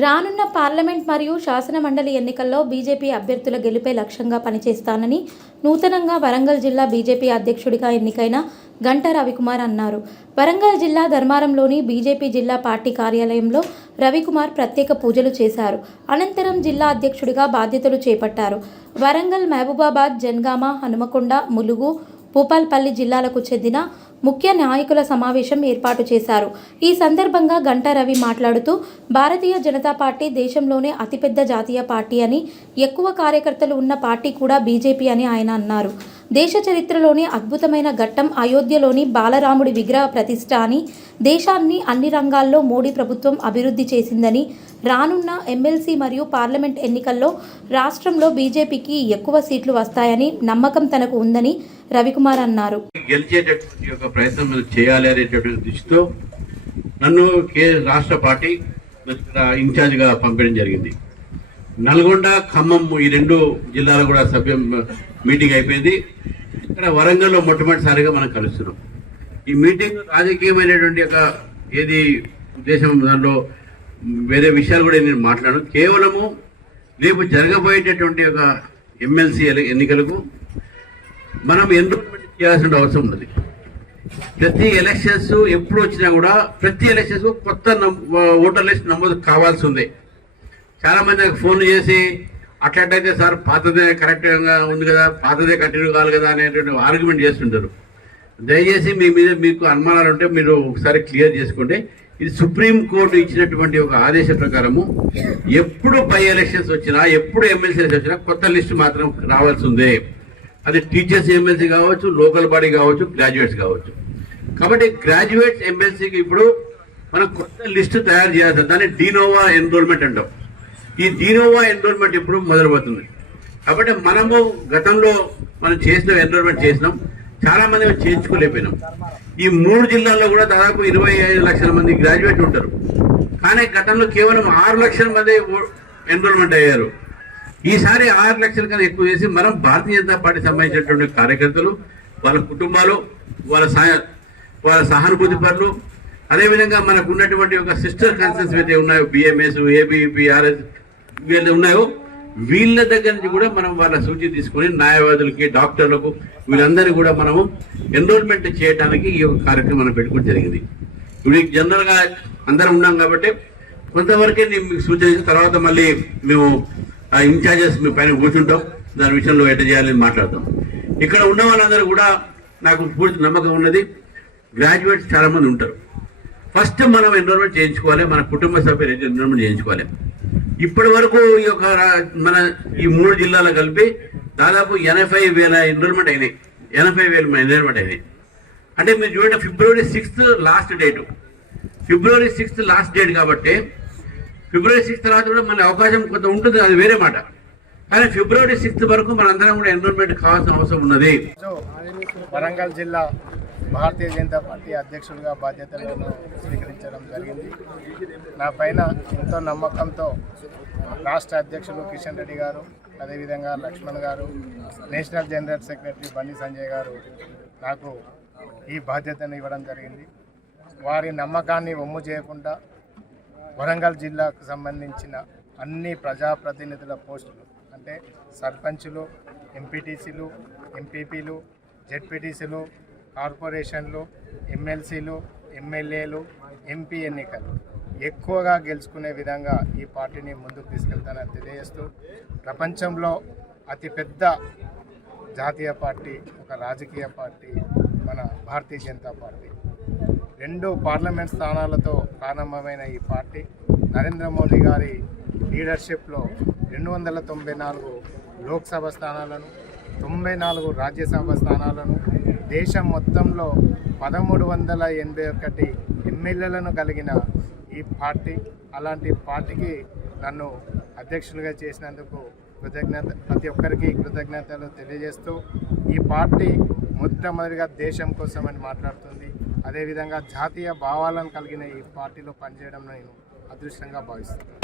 రానున్న పార్లమెంట్ మరియు శాసన మండలి ఎన్నికల్లో బీజేపీ అభ్యర్థుల గెలుపే లక్ష్యంగా పనిచేస్తానని నూతనంగా వరంగల్ జిల్లా బీజేపీ అధ్యక్షుడిగా ఎన్నికైన గంటా రవికుమార్ అన్నారు. వరంగల్ జిల్లా ధర్మారంలోని బీజేపీ జిల్లా పార్టీ కార్యాలయంలో రవికుమార్ ప్రత్యేక పూజలు చేశారు. అనంతరం జిల్లా అధ్యక్షుడిగా బాధ్యతలు చేపట్టారు. వరంగల్, మహబూబాబాద్, జనగామ, హనుమకొండ, ములుగు, భూపాల్పల్లి జిల్లాలకు చెందిన ముఖ్య నాయకుల సమావేశం ఏర్పాటు చేశారు. ఈ సందర్భంగా గంటా రవి మాట్లాడుతూ భారతీయ జనతా పార్టీ దేశంలోనే అతిపెద్ద జాతీయ పార్టీ అని, ఎక్కువ కార్యకర్తలు ఉన్న పార్టీ కూడా బీజేపీ అని ఆయన అన్నారు. దేశ చరిత్రలోని అద్భుతమైన ఘట్టం అయోధ్యలోని బాలరాముడి విగ్రహ ప్రతిష్ఠ అని, దేశాన్ని అన్ని రంగాల్లో మోడీ ప్రభుత్వం అభివృద్ధి చేసిందని, రానున్న ఎమ్మెల్సీ మరియు పార్లమెంట్ ఎన్నికల్లో రాష్ట్రంలో బీజేపీకి ఎక్కువ సీట్లు వస్తాయని నమ్మకం తనకు ఉందని రవికుమార్ అన్నారు. గెలిచేటటువంటి ఒక ప్రయత్నం చేయాలి అనేటటువంటి దృష్టితో నన్ను రాష్ట్ర పార్టీ ఇన్ఛార్జిగా పంపించడం జరిగింది. నల్గొండ, ఖమ్మం ఈ రెండు జిల్లాలో కూడా సభ్య మీటింగ్ అయిపోయింది. ఇక్కడ వరంగల్లో మొట్టమొదటిసారిగా మనం కలుస్తున్నాం. ఈ మీటింగ్ రాజకీయమైనటువంటి ఒక ఏది ఉద్దేశం, దానిలో వేరే విషయాలు కూడా నేను మాట్లాడను. కేవలము రేపు జరగబోయేటటువంటి ఒక ఎమ్మెల్సీ ఎన్నికలకు మనం ఎన్రోల్మెంట్ చేయాల్సిన అవసరం ఉన్నది. ప్రతి ఎలక్షన్స్ ఎప్పుడు వచ్చినా కూడా ప్రతి ఎలక్షన్స్ కొత్త ఓటర్ లిస్ట్ నమోదు కావాల్సి ఉంది. చాలా మంది నాకు ఫోన్లు చేసి అట్లయితే సార్ పాతదే కరెక్ట్గా ఉంది కదా, పాతదే కంటిన్యూ కావాలి కదా అనేటువంటి ఆర్గ్యుమెంట్ చేస్తుంటారు. దయచేసి మీ మీద మీకు అనుమానాలు ఉంటే మీరు ఒకసారి క్లియర్ చేసుకోండి. ఇది సుప్రీంకోర్టు ఇచ్చినటువంటి ఒక ఆదేశ ప్రకారము ఎప్పుడు బై ఎలక్షన్స్ వచ్చినా, ఎప్పుడు ఎమ్మెల్సీ వచ్చినా కొత్త లిస్టు మాత్రం రావాల్సి ఉంది. అది టీచర్స్ ఎమ్మెల్సీ కావచ్చు, లోకల్ బాడీ కావచ్చు, గ్రాడ్యుయేట్స్ కావచ్చు. కాబట్టి గ్రాడ్యుయేట్స్ ఎమ్మెల్సీకి ఇప్పుడు మనం కొత్త లిస్టు తయారు చేయాల్సి, దాన్ని డీనోవా ఎన్రోల్మెంట్ అంటాం. ఈ డీనోవా ఎన్రోల్మెంట్ ఇప్పుడు మొదలుపోతుంది. కాబట్టి మనము గతంలో మనం ఎన్రోల్మెంట్ చేసినాం, చాలా మంది చేయించుకోలేకపోయినాం. ఈ 3 జిల్లాల్లో కూడా దాదాపు 25 లక్షల మంది గ్రాడ్యుయేట్ ఉంటారు. కానీ గతంలో కేవలం 6 లక్షల మంది ఎన్రోల్మెంట్ అయ్యారు. ఈసారి 6 లక్షల కన్నా ఎక్కువ చేసి మనం భారతీయ జనతా పార్టీ సంబంధించినటువంటి కార్యకర్తలు, వాళ్ళ కుటుంబాలు, వాళ్ళ సహానుభూతి పరులు, అదేవిధంగా మనకు ఉన్నటువంటి ఒక సిస్టర్ కన్సర్న్స్ అయితే ఉన్నాయో, బిఎంఎస్, ఏబిపిఆర్ఎస్ వీళ్ళు ఉన్నాయో, వీళ్ళ దగ్గర నుంచి కూడా మనం వాళ్ళ సూచన తీసుకొని న్యాయవాదులకి, డాక్టర్లకు, వీళ్ళందరినీ కూడా మనము ఎన్రోల్మెంట్ చేయడానికి ఈ యొక్క కార్యక్రమం మనం పెట్టుకోవడం జరిగింది. ఇప్పుడు జనరల్గా అందరం ఉన్నాం కాబట్టి కొంతవరకే నేను మీకు సూచన చేసిన తర్వాత మళ్ళీ మేము ఇన్ఛార్జెస్ మీ పైన కూర్చుంటాం, దాని విషయంలో ఎట్లా చేయాలని మాట్లాడతాం. ఇక్కడ ఉన్న వాళ్ళందరూ కూడా నాకు పూర్తి నమ్మకం ఉన్నది. గ్రాడ్యుయేట్స్ చాలా మంది ఉంటారు. ఫస్ట్ మనం ఎన్రోల్మెంట్ చేయించుకోవాలి, మన కుటుంబ సభ్యులు ఎన్రోల్మెంట్ చేయించుకోవాలి. ఇప్పటి వరకు ఈ యొక్క మన ఈ 3 జిల్లాలో కలిపి దాదాపు 80,000 ఎన్రోల్మెంట్ అయినాయి. 80,000 ఎన్రోల్మెంట్ అయినాయి. అంటే మీరు చూడండి, ఫిబ్రవరి 6th లాస్ట్ డేట్. ఫిబ్రవరి 6th లాస్ట్ డేట్ కాబట్టి ఫిబ్రవరి 6th తర్వాత కూడా మన అవకాశం కొంత ఉంటుంది, అది వేరే మాట. కానీ ఫిబ్రవరి 6th వరకు మనందరం కూడా ఎన్రోల్మెంట్ కావాల్సిన అవసరం ఉన్నది. వరంగల్ జిల్లా భారతీయ జనతా పార్టీ అధ్యక్షుడిగా బాధ్యతలను స్వీకరించడం జరిగింది. నా పైన ఎంతో నమ్మకంతో రాష్ట్ర అధ్యక్షులు కిషన్ రెడ్డి గారు, అదేవిధంగా లక్ష్మణ్ గారు, national general secretary Bandi Sanjay గారు నాకు ఈ బాధ్యతను ఇవ్వడం జరిగింది. వారి నమ్మకాన్ని వమ్ము చేయకుండా వరంగల్ జిల్లాకు సంబంధించిన అన్ని ప్రజాప్రతినిధుల పోస్టులు, అంటే సర్పంచులు, ఎంపీటీసీలు, ఎంపీపీలు, జెడ్పీటీసీలు, కార్పొరేషన్లు, ఎమ్మెల్సీలు, ఎమ్మెల్యేలు, ఎంపీ ఎన్నికలు ఎక్కువగా గెలుచుకునే విధంగా ఈ పార్టీని ముందుకు తీసుకెళ్తానని తెలియజేస్తూ, ప్రపంచంలో అతిపెద్ద జాతీయ పార్టీ, ఒక రాజకీయ పార్టీ మన భారతీయ జనతా పార్టీ. 2 పార్లమెంట్ స్థానాలతో ప్రారంభమైన ఈ పార్టీ నరేంద్ర మోదీ గారి లీడర్షిప్లో 294 లోక్సభ స్థానాలను, 94 రాజ్యసభ స్థానాలను, దేశం మొత్తంలో 1381 ఎమ్మెల్యేలను కలిగిన ఈ పార్టీ. అలాంటి పార్టీకి నన్ను అధ్యక్షులుగా చేసినందుకు ప్రతి ఒక్కరికి కృతజ్ఞతలు తెలియజేస్తూ, ఈ పార్టీ మొట్టమొదటిగా దేశం కోసం అని మాట్లాడుతుంది. అదేవిధంగా జాతీయ భావాలను కలిగిన ఈ పార్టీలో పనిచేయడం నేను అదృష్టంగా భావిస్తున్నాను.